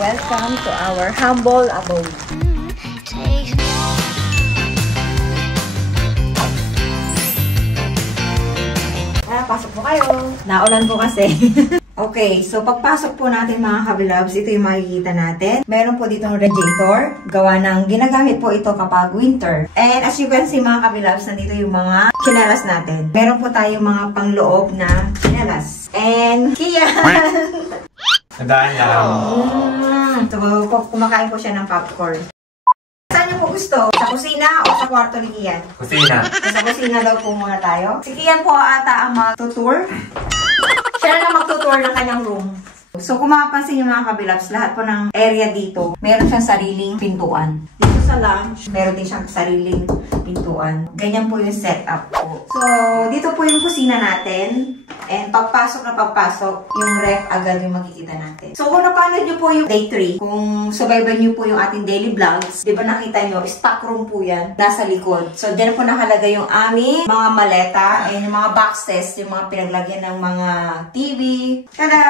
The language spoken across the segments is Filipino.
Welcome to our humble abode. Pasok po kayo. Naulan po kasi. Okay, so pagpasok po natin mga kabilabs, ito yung makikita natin. Meron po ditong radiator. Gawa ng ginagamit po ito kapag winter. And as you can see mga kabilabs, nandito yung mga chinelas natin. Meron po tayong mga pangloob na chinelas. And Kian! Nadaan lang. So, kumakain po siya ng popcorn. Saan niyo po gusto? Sa kusina o sa kwarto ni Kian? Kusina. Sa kusina daw po muna tayo. Si Kian po ata ang mag-tour. Siya na mag-tour ng kanyang room. So, kung makapansin yung mga kabilabs, lahat po ng area dito, meron siyang sariling pintuan. Dito sa lounge, meron din siyang sariling pintuan. Ganyan po yung setup po. So, dito po yung kusina natin. And pagpasok na pagpasok, yung ref agad yung makikita natin. So, kung napanood nyo po yung day 3, kung subayban nyo po yung ating daily vlogs, di ba nakita nyo, stock room po yan, nasa likod. So, dyan po nakalagay yung aming mga maleta and yung mga boxes, yung mga pinaglagyan ng mga TV. Tada!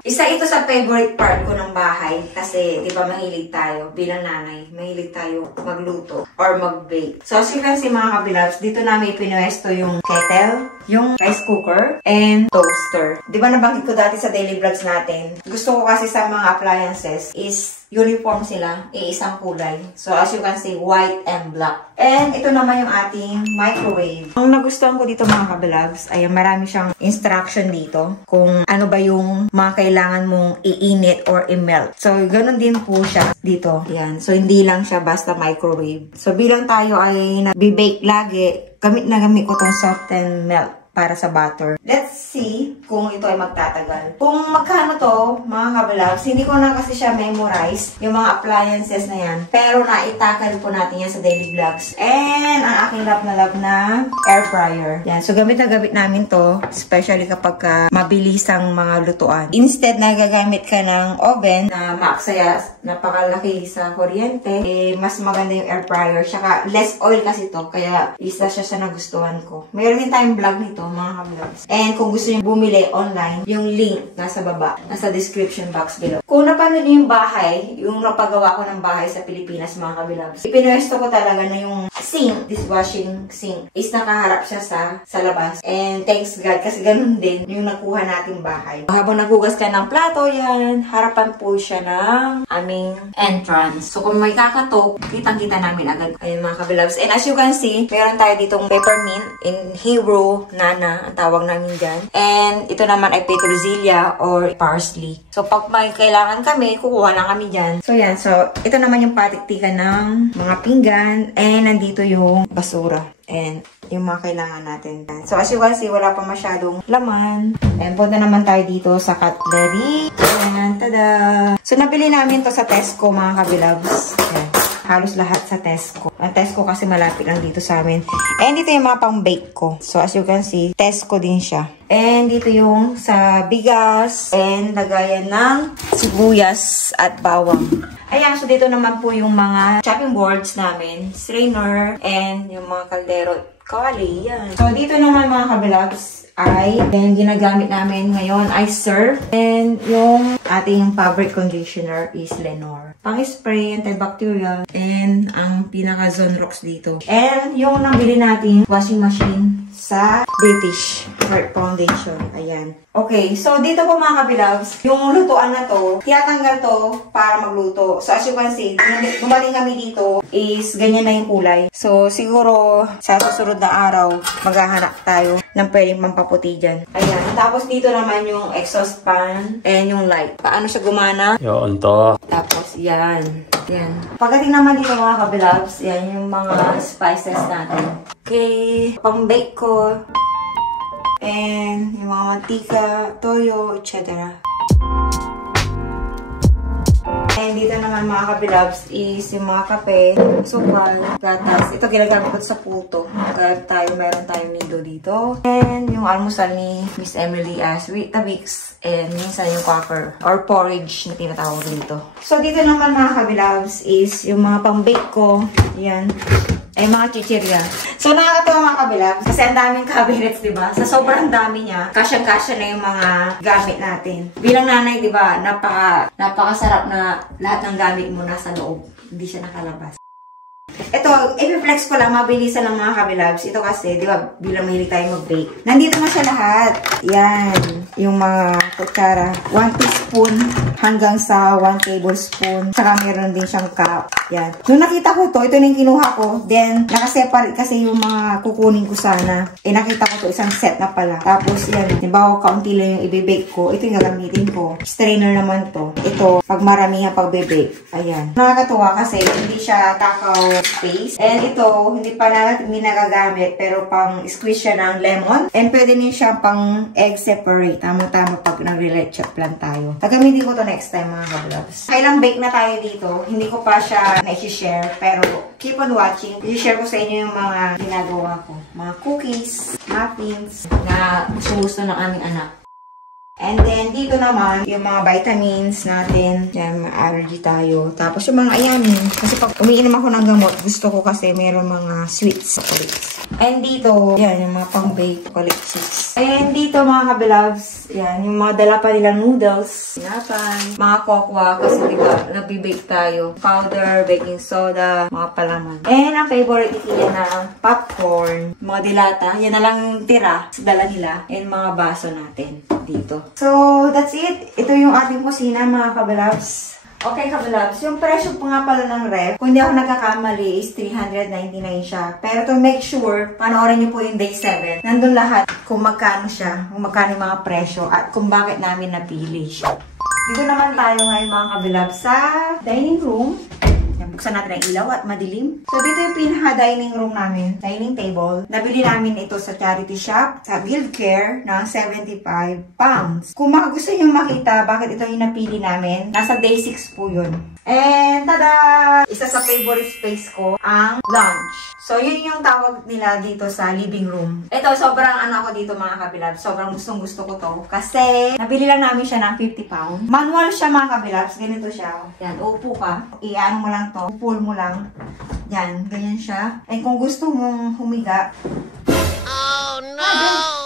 Isa ito sa favorite part ko ng bahay kasi, di ba, mahilig tayo bilang nanay, mahilig tayo magluto or mag-bake. So, as you can see mga kabilabs, dito namin ipinwesto yung kettle, yung rice cooker, and toaster. Di ba nabanggit ko dati sa daily vlogs natin? Gusto ko kasi sa mga appliances is uniform sila, iisang kulay. So, as you can see, white and black. And ito naman yung ating microwave. Ang nagustuhan ko dito mga kabilabs, ay marami siyang instruction dito kung ano ba yung mga kailangan mong i-init or i-melt. So, ganun din po siya dito. Yan. So, hindi lang siya basta microwave. So, bilang tayo ay nag-bake lagi, gamit na gamit ko tong soft and melt para sa butter. Let's see kung ito ay magtatagal. Kung magkano to, mga kabilabs, hindi ko na kasi siya memorize yung mga appliances na yan. Pero naitakal po natin yan sa daily vlogs. And ang aking love na air fryer. Yan. So, gamit na gamit namin to, especially kapag mabilis ang mga lutuan. Instead na gagamit ka ng oven na maaksaya, napakalaki sa kuryente, eh, mas maganda yung air fryer. Saka less oil kasi to, kaya isa siya sa nagustuhan ko. Mayroon din tayong vlog nito, mga kabilabs. And kung gusto niyo bumili online, yung link nasa baba, nasa description box below. Kung napanood niyo yung bahay, yung napagawa ko ng bahay sa Pilipinas, mga kabilabs, ipinwesto ko talaga na yung sink, dishwashing sink, is nakaharap siya sa labas. And thanks God, kasi ganun din yung nakuha nating bahay. Habang nagugas ka ng plato, yan, harapan po siya ng aming entrance. So kung may kakatok, kitang-kita namin agad. Ayun mga kabilabs. And as you can see, meron tayo ditong peppermint in Hero Nana, ang tawag namin dyan. And ito naman ay petrozilia or parsley. So, pag may kailangan kami, kukuha lang kami dyan. So, yan. So, ito naman yung patiktikan ng mga pinggan. And nandito yung basura. And yung mga kailangan natin. So, as you can see, wala pa masyadong laman. And punta naman tayo dito sa cutlery. Ayan, tada! So, nabili namin to sa Tesco, mga kabilabs. Ayan. Halos lahat sa Tesco. Ang Tesco kasi malapit lang dito sa amin. And dito yung mga pang-bake ko. So, as you can see, Tesco din siya. And dito yung sa bigas and lagayan ng sibuyas at bawang. Ayan, so dito naman po yung mga chopping boards namin, strainer, and yung mga kaldero. Kawali, yan. So, dito naman mga kabilabs ay yung ginagamit namin ngayon ay Surf. And yung ating fabric conditioner is Lenor. Pang-spray, antibacterial, and ang pinaka-Zonrox dito. And yung nabili natin washing machine sa British Heart Foundation. Ayan. Okay, so dito po mga kabilabs, yung lutuan na to, tiyatanggal to para magluto. So as you can see, dumating kami dito is ganyan na yung kulay. So siguro sa susunod na araw, maghahanap tayo ng pwedeng pampaputi dyan. Ayan. Tapos dito naman yung exhaust fan and yung light. Paano siya gumana? Yun to. Tapos yan. Yan. Pagdating naman dito mga kabilabs, yan yung mga spices natin. Okay, pang-bake ko. And yung mga mantika, toyo, etc. And dito naman mga kabilabs is yung mga kape, sukal, gatas. Ito ginagamit ko sa puto. Meron tayong nido dito. And yung almusal ni Miss Emily as Weetabix. And minsan yung quaker or porridge na tinatawag dito. So dito naman mga kabilabs is yung mga pang-bake ko. Yan. Ay, mga chichirya. So, nakakatawa mga kabilabs. Kasi ang daming cabinets, diba? Sa sobrang dami niya, kasyang-kasya na yung mga gamit natin. Bilang nanay, diba? Napakasarap na lahat ng gamit mo nasa loob. Hindi siya nakalabas. Ito, i-flex ko lang, mabilisan lang mga kabilabs. Ito kasi, di ba, bilang mahilig tayo mag-bake. Nandito na siya lahat. Yan, yung mga kutsara. 1 teaspoon hanggang sa 1 tablespoon. Saka meron din siyang cup. Yan. Nung nakita ko to, ito na yung kinuha ko. Then, nakaseparate kasi yung mga kukunin ko sana. Eh, nakita ko to, isang set na pala. Tapos, yan, diba, kaunti lang yung i-bake ko. Ito yung gagamitin ko. Strainer naman to. Ito, pag maramihan pag-bake. Ayan. Nakakatuwa kasi hindi siya takaw space. And ito, hindi pa natin nagagamit, pero pang squeeze siya ng lemon. And pwede din siya pang egg separate. Tama-tama pag nag-leche plan tayo. Gagamitin ko to next time mga kablabs. Kailang bake na tayo dito. Hindi ko pa siya na-share, pero keep on watching. I-share ko sa inyo yung mga ginagawa ko. Mga cookies, muffins, na gusto ng aming anak. And then, dito naman, yung mga vitamins natin. Yan, mga allergy tayo. Tapos yung mga ayamin. Kasi pag umiinom ako ng gamot, gusto ko kasi meron mga sweets. And dito, yan, yung mga pang-bake chocolate chips. And dito, mga kabilabs, yan, yung mga dala pa nilang noodles, sinapay, mga kokwa, kasi diba, nabibake tayo. Powder, baking soda, mga palaman. And ang favorite nila na popcorn, mga dilata, yan na lang tira sa dala nila. And mga baso natin dito. So, that's it. Ito yung ating kusina, mga kabilabs. Okay, kabilabs. Yung presyo pa nga pala ng ref, kung hindi ako nagkakamali, is 399 siya. Pero to make sure, panoorin niyo po yung day 7. Nandun lahat kung magkano siya, kung magkano yung mga presyo, at kung bakit namin napili siya. Dito naman tayo ngayon, mga kabilabs, sa dining room. Buksan natin ang ilaw at madilim. So, dito yung pinaka-dining room namin. Dining table. Nabili namin ito sa charity shop, sa Build Care, na 75 pounds. Kung gusto nyo makita bakit ito yung napili namin, nasa day 6 po yun. And, tada! Isa sa favorite space ko, ang lounge. So, yun yung tawag nila dito sa living room. Ito, sobrang ano ako dito mga kabilabs. Sobrang gustong-gusto ko to. Kasi, nabili lang namin siya ng 50 pounds. Manual siya mga kabilabs. Ganito siya. Yan, upo ka. I-ano mo lang to. Pull mo lang. Yan, ganyan siya. And kung gusto mong humiga, oh no!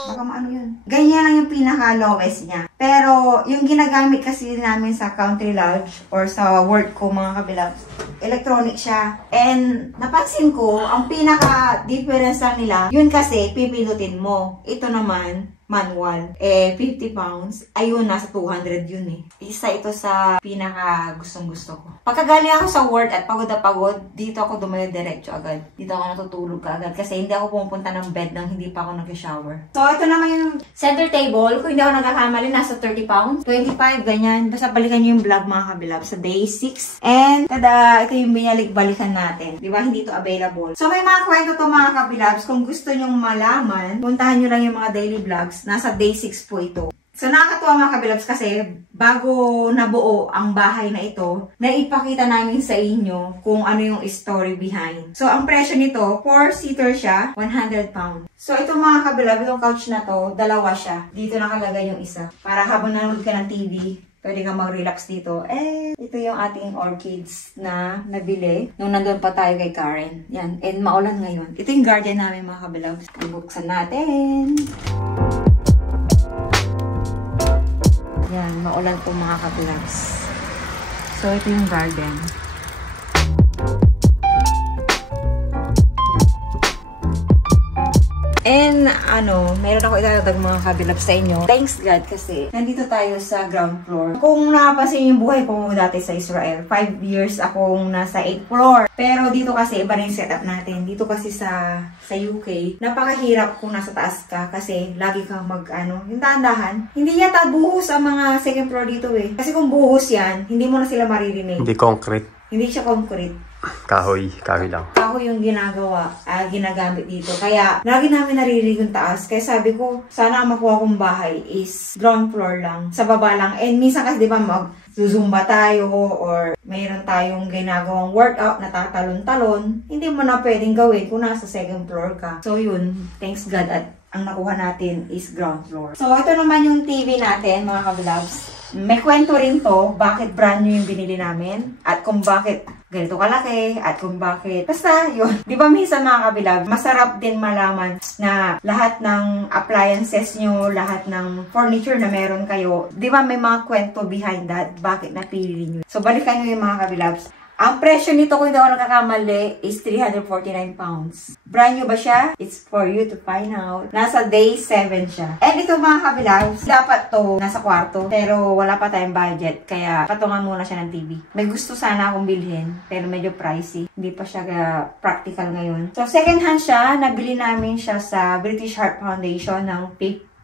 Baka maano yun. Ganyan lang yung pinaka-lowest niya. Pero, yung ginagamit kasi namin sa country lodge or sa work ko mga kabilabs, electronic siya. And, napansin ko, ang pinaka-difference lang nila, yun kasi, pipindutin mo. Ito naman, manual. 50 pounds. Ayun, nasa 200 yun eh. Isa ito sa pinaka gustong-gusto ko. Pagkagaling ako sa work at pagod na pagod, dito ako dumayo-diretso agad. Dito ako natutulog ka agad. Kasi hindi ako pumunta ng bed nang hindi pa ako nag-shower. So, ito naman yung center table. Kung hindi ako nagkakamali, nasa 30 pounds. 25, ganyan. Basta balikan nyo yung vlog mga kabilab sa day 6. And, tada! Ito yung binalik-balikan natin. Diba? Hindi ito available. So, may mga kwento to mga kabilabs. Kung gusto nyong malaman, puntahan nyo lang yung mga daily vlogs. Nasa day 6 po ito. So, nakakatuwa mga kabilabs kasi bago nabuo ang bahay na ito, naipakita namin sa inyo kung ano yung story behind. So, ang presyo nito, 4-seater siya, 100 pounds. So, itong mga kabilabs, itong couch na to, dalawa siya. Dito nakalagay yung isa. Para habang nanonood ka ng TV, pwede kang mag-relax dito. Eh, ito yung ating orchids na nabili nung nandun pa tayo kay Karen. Yan. And maulan ngayon. Ito yung garden namin mga kabilabs. Buksan natin. Yan, maulan po mga kabilabs. So, ito yung garden. And, meron ako idadagdag mga kabilabs sa inyo. Thanks God kasi nandito tayo sa ground floor. Kung nakapansin yung buhay ko dati sa Israel, 5 years akong nasa 8th floor. Pero dito kasi iba na yung setup natin. Dito kasi sa UK, napakahirap kung nasa taas ka kasi lagi kang yung dahan-dahan. Hindi yata buhos ang mga second floor dito eh. Kasi kung buhos yan, hindi mo na sila maririnig. Hindi concrete. Hindi siya concrete. Kahoy lang. Kahoy yung ginagamit dito. Kaya, lagi namin naririnig yung taas. Kaya sabi ko, sana ang makuha kong bahay is ground floor lang. Sa baba lang. And minsan kasi, di ba, mag-zumba tayo or mayroon tayong ginagawang workout na tatalon-talon. Hindi mo na pwedeng gawin kung nasa second floor ka. So, yun. Thanks God at ang nakuha natin is ground floor. So, ito naman yung TV natin, mga kabilabs. May kwento rin to, bakit brand new yung binili namin, at kung bakit ganito kalaki, at kung bakit, basta yun. Di ba minsan mga kabilab, masarap din malaman na lahat ng appliances nyo, lahat ng furniture na meron kayo, di ba may mga kwento behind that, bakit napili nyo. So balikan nyo yung mga kabilabs. Ang presyo nito, kung hindi ako nagkakamali, is 349 pounds. Brand new ba siya? It's for you to find out. Nasa day 7 siya. And ito mga kabilabs, dapat to nasa kwarto. Pero wala pa tayong budget. Kaya patungan muna siya ng TV. May gusto sana akong bilhin. Pero medyo pricey. Hindi pa siya practical ngayon. So second hand siya. Nabili namin siya sa British Heart Foundation ng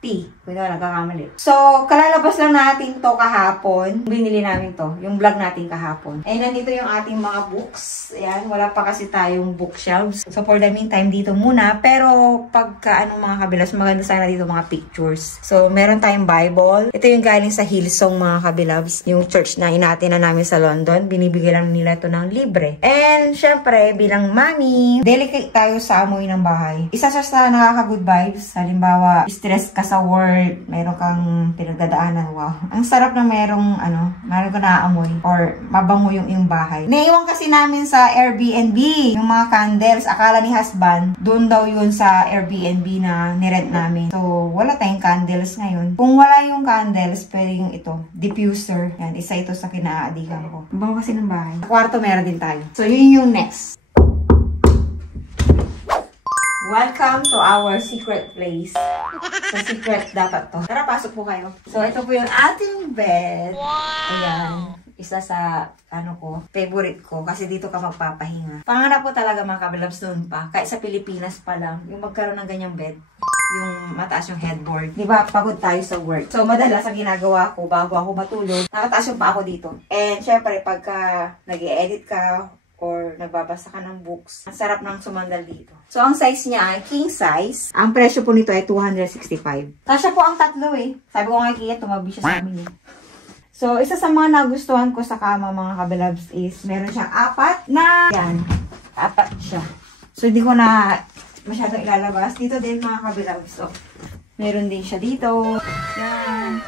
kung hindi ako nagkakamali. So, kalalabas lang natin to kahapon. Binili namin to. Yung vlog natin kahapon. And nandito yung ating mga books. Ayan, wala pa kasi tayong bookshelves. So, for the meantime, dito muna. Pero, pagka mga kabilabs, maganda sana dito mga pictures. So, meron tayong Bible. Ito yung galing sa Hillsong mga kabilabs. Yung church na inatin na namin sa London. Binibigay lang nila to ng libre. And, syempre, bilang mommy, delicate tayo sa amoy ng bahay. Isa siya sa nakaka-good vibes. Halimbawa, stress ka sa work, meron kang pinagdadaanan, wow. Ang sarap na meron ka naaamoy or mabango yung bahay. Naiwan kasi namin sa Airbnb yung mga candles. Akala ni husband, doon daw yun sa Airbnb na nirent namin. So, wala tayong candles ngayon. Kung wala yung candles, pwede yung ito, diffuser. Yan, isa ito sa kinaadikan ko. Bango kasi ng bahay. Sa kwarto meron din tayo. So, yun yung next. Welcome to our secret place. So, secret dapat to. Tara, pasok po kayo. So, ito po yung ating bed. Wow! Ayan. Isa sa, favorite ko. Kasi dito ka magpapahinga. Pangarap po talaga mga kabilabs noon pa. Kahit sa Pilipinas pa lang, yung magkaroon ng ganyang bed. Yung mataas yung headboard. Diba, pagod tayo sa work. So, madalas ang ginagawa ko bago ako matulog, nakataas yung pa ako dito. And, syempre, pagka nag-i-edit ka, or nagbabasa ka ng books. Ang sarap ng sumandal dito. So, ang size niya ay king size. Ang presyo po nito ay 265. Kasya po ang tatlo eh. Sabi ko nga kaya, tumabi siya sa amin eh. So, isa sa mga nagustuhan ko sa kama mga kabilabs is, meron siyang apat na, yan, apat siya. So, hindi ko na masyadong ilalabas. Dito din mga kabilabs. So, meron din siya dito. Yan.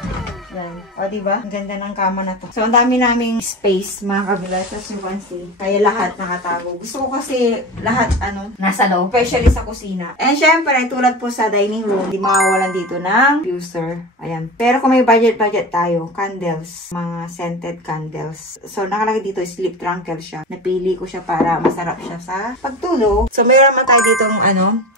Yan. O, diba? Ang ganda ng kama na to. So, ang dami naming space, mga kabilabs. As you can see. Kaya lahat nakatago. Gusto ko kasi lahat, nasa loob. Especially sa kusina. And, syempre, tulad po sa dining room, di makawalan dito ng diffuser. Ayan. Pero kung may budget tayo, candles. Mga scented candles. So, nakalagay dito, sleep tranquil siya. Napili ko siya para masarap siya sa pagtulog. So, meron naman tayo ditong,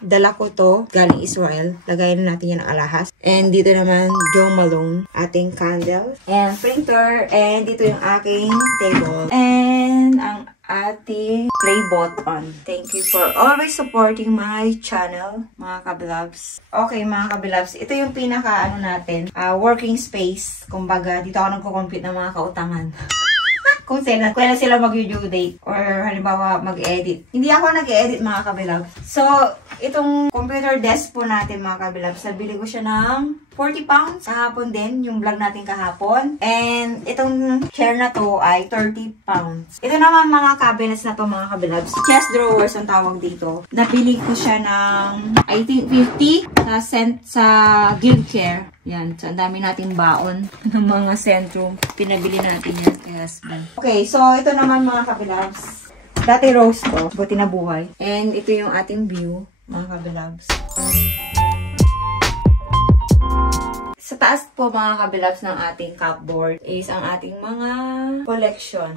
dala ko to. Galing Israel. Lagayin natin yan ng alahas. And, dito naman, Jo Malone. Ating candles. And, printer. And, dito yung aking table. And, ang ating play button. Thank you for always supporting my channel, mga kabilabs. Okay, mga kabilabs. Ito yung pinaka, natin, working space. Kumbaga, dito ako nagko-compute ng mga kautangan. Kung kailan sila mag-due date or halimbawa mag-edit. Hindi ako nag-edit mga kabilabs. So, itong computer desk po natin mga kabilabs, nabili ko siya ng 40 pounds. Kahapon din, yung vlog natin kahapon. And itong chair na to ay 30 pounds. Ito naman mga cabinets na to mga kabilabs. Chest drawers ang tawag dito. Nabili ko siya ng, I think, 50 sa Guild Care. Yan. So, ang dami nating baon ng mga Centrum. Pinabili natin yan kay husband. Okay, so ito naman mga kabilabs. Dati rose to. Buti na buhay. And ito yung ating view, mga kabilabs. Sa taas po mga kabilabs ng ating cupboard is ang ating mga collection.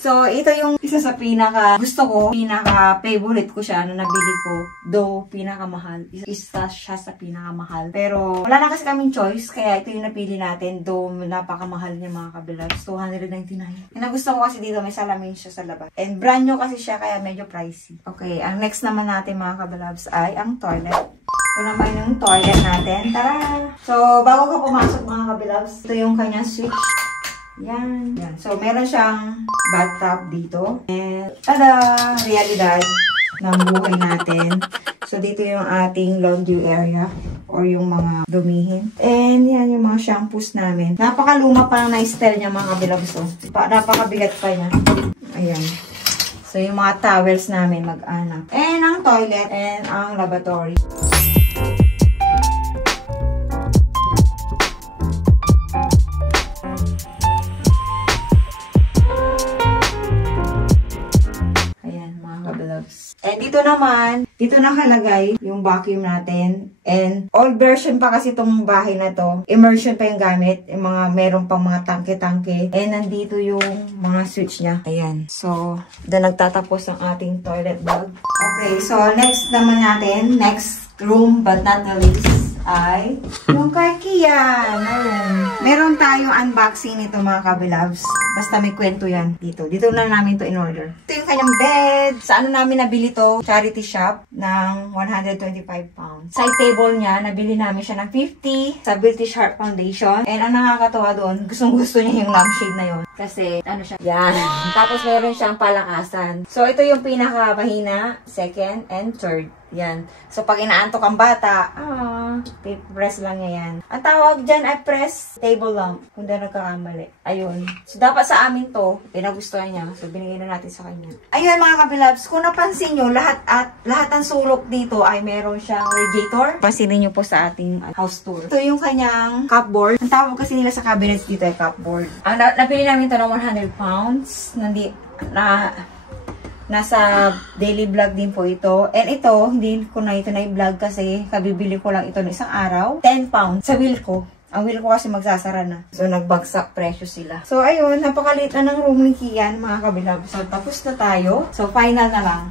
So, ito yung isa sa pinaka gusto ko, pinaka favorite ko siya na nabili ko. Though, pinakamahal. Isa siya sa pinakamahal. Pero, wala na kasi kaming choice. Kaya ito yung napili natin. Though, napakamahal niya mga kabilabs. 299. And gusto ko kasi dito may salamin siya sa labas. And brand new kasi siya kaya medyo pricey. Okay, ang next naman natin mga kabilabs ay ang toilet. Ito naman yung toilet natin. Tara! So, bago ka pumasok mga kabilabs, ito yung kanyang switch. Yan. Yan. So, meron siyang bathtub dito. And, tada! Realidad ng buhay natin. So, dito yung ating laundry area or yung mga dumihin. And, yan yung mga shampoos namin. Napakaluma pa lang na-style niya mga kabilabs. So, napakabigat pa niya. Ayan. So, yung mga towels namin mag-anak. And, ang toilet and ang lavatory. Dito naman, dito nakalagay yung vacuum natin. And old version pa kasi itong bahay na to. Immersion pa yung gamit. Yung mga, meron pang mga tangke-tangke. And nandito yung mga switch niya. Ayan. So, doon nagtatapos ang ating toilet bag. Okay, so next naman natin, next room but not the least ay yung kay Kian. Meron tayong unboxing nito mga kabilabs. Basta may kwento yan dito. Dito na namin to in order. Ito yung kanyang bed. Sa ano namin nabili to? Charity shop ng 125 pounds. Side table niya, nabili namin siya ng 50 sa British Heart Foundation. And ang nakakatawa doon, gustong-gusto niya yung lampshade na yon. Kasi, ano siya? Yan. Tapos meron siyang palakasan. So, ito yung pinakamahina, second, and third. Yan. So, pag inaantok ang bata, press lang niya yan. Ang tawag dyan ay press table lamp. Kung di nagkakamali. Ayun. So, dapat sa amin to, pinagustuhan niya. So, binigay na natin sa kanya. Ayun mga kabilabs, kung napansin nyo, lahat ng sulok dito ay meron siyang radiator. Pansinin nyo po sa ating house tour. Ito yung kanyang cupboard. Ang tawag kasi nila sa cabinets dito ay cupboard. Ang nabili namin ito ng 100 pounds. Nasa daily vlog din po ito. And ito, hindi ko na ito na-vlog kasi kabibili ko lang ito ng isang araw. 10 pounds sa wheel ko. Ang wheel ko kasi magsasara na. So, nagbagsak presyo sila. So, ayun, napakaliit na ng room ni Kian, mga kabilabs. So, tapos na tayo. So, final na lang.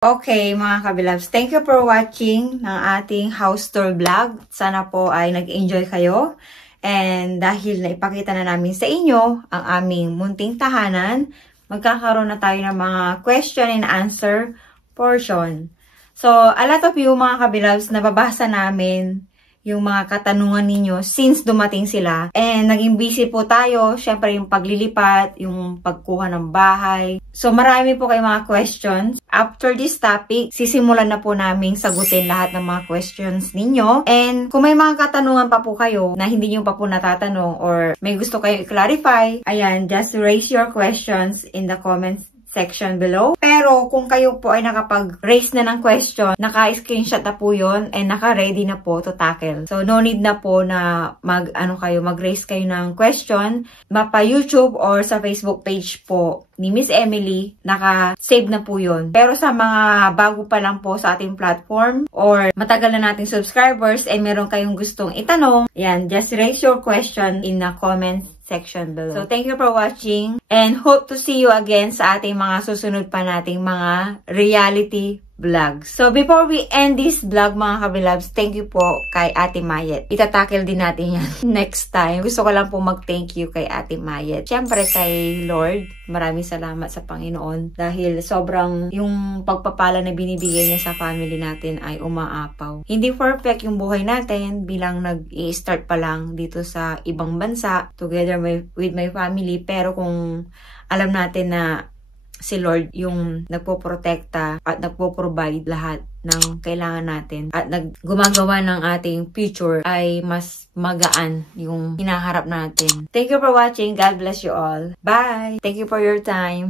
Okay, mga kabilabs. Thank you for watching ng ating house tour vlog. Sana po ay nag-enjoy kayo. And dahil naipakita na namin sa inyo ang aming munting tahanan, magkakaroon na tayo ng mga question and answer portion. So, a lot of you mga kabilabs, nababasa namin yung mga katanungan ninyo since dumating sila. And naging busy po tayo, syempre yung paglilipat, yung pagkuha ng bahay. So, marami po kayong mga questions. After this topic, sisimulan na po namin sagutin lahat ng mga questions ninyo. And kung may mga katanungan pa po kayo na hindi nyo pa po natatanong or may gusto kayo i-clarify, ayan, just raise your questions in the comments section below. Pero kung kayo po ay nakapag-raise na ng question, naka-screenshot na po yun and naka-ready na po to tackle. So, no need na po na mag-raise kayo ng question. Mapa YouTube or sa Facebook page po ni Miss Emily, naka-save na po yun. Pero sa mga bago pa lang po sa ating platform or matagal na nating subscribers and meron kayong gustong itanong, yan, just raise your question in the comments section below. So, thank you for watching and hope to see you again sa ating mga susunod pa nating mga reality vlogs. So, before we end this vlog, mga kabilabs, thank you po kay Ate Mayet. Itatakil din natin yan next time. Gusto ko lang po mag-thank you kay Ate Mayet. Siyempre kay Lord, maraming salamat sa Panginoon dahil sobrang yung pagpapala na binibigay niya sa family natin ay umaapaw. Hindi perfect yung buhay natin bilang nag-i-start pa lang dito sa ibang bansa together with my family, pero kung alam natin na si Lord yung nagpoprotekta at nagpo-provide lahat ng kailangan natin at gumagawa ng ating future ay mas magaan yung hinaharap natin. Thank you for watching. God bless you all. Bye! Thank you for your time.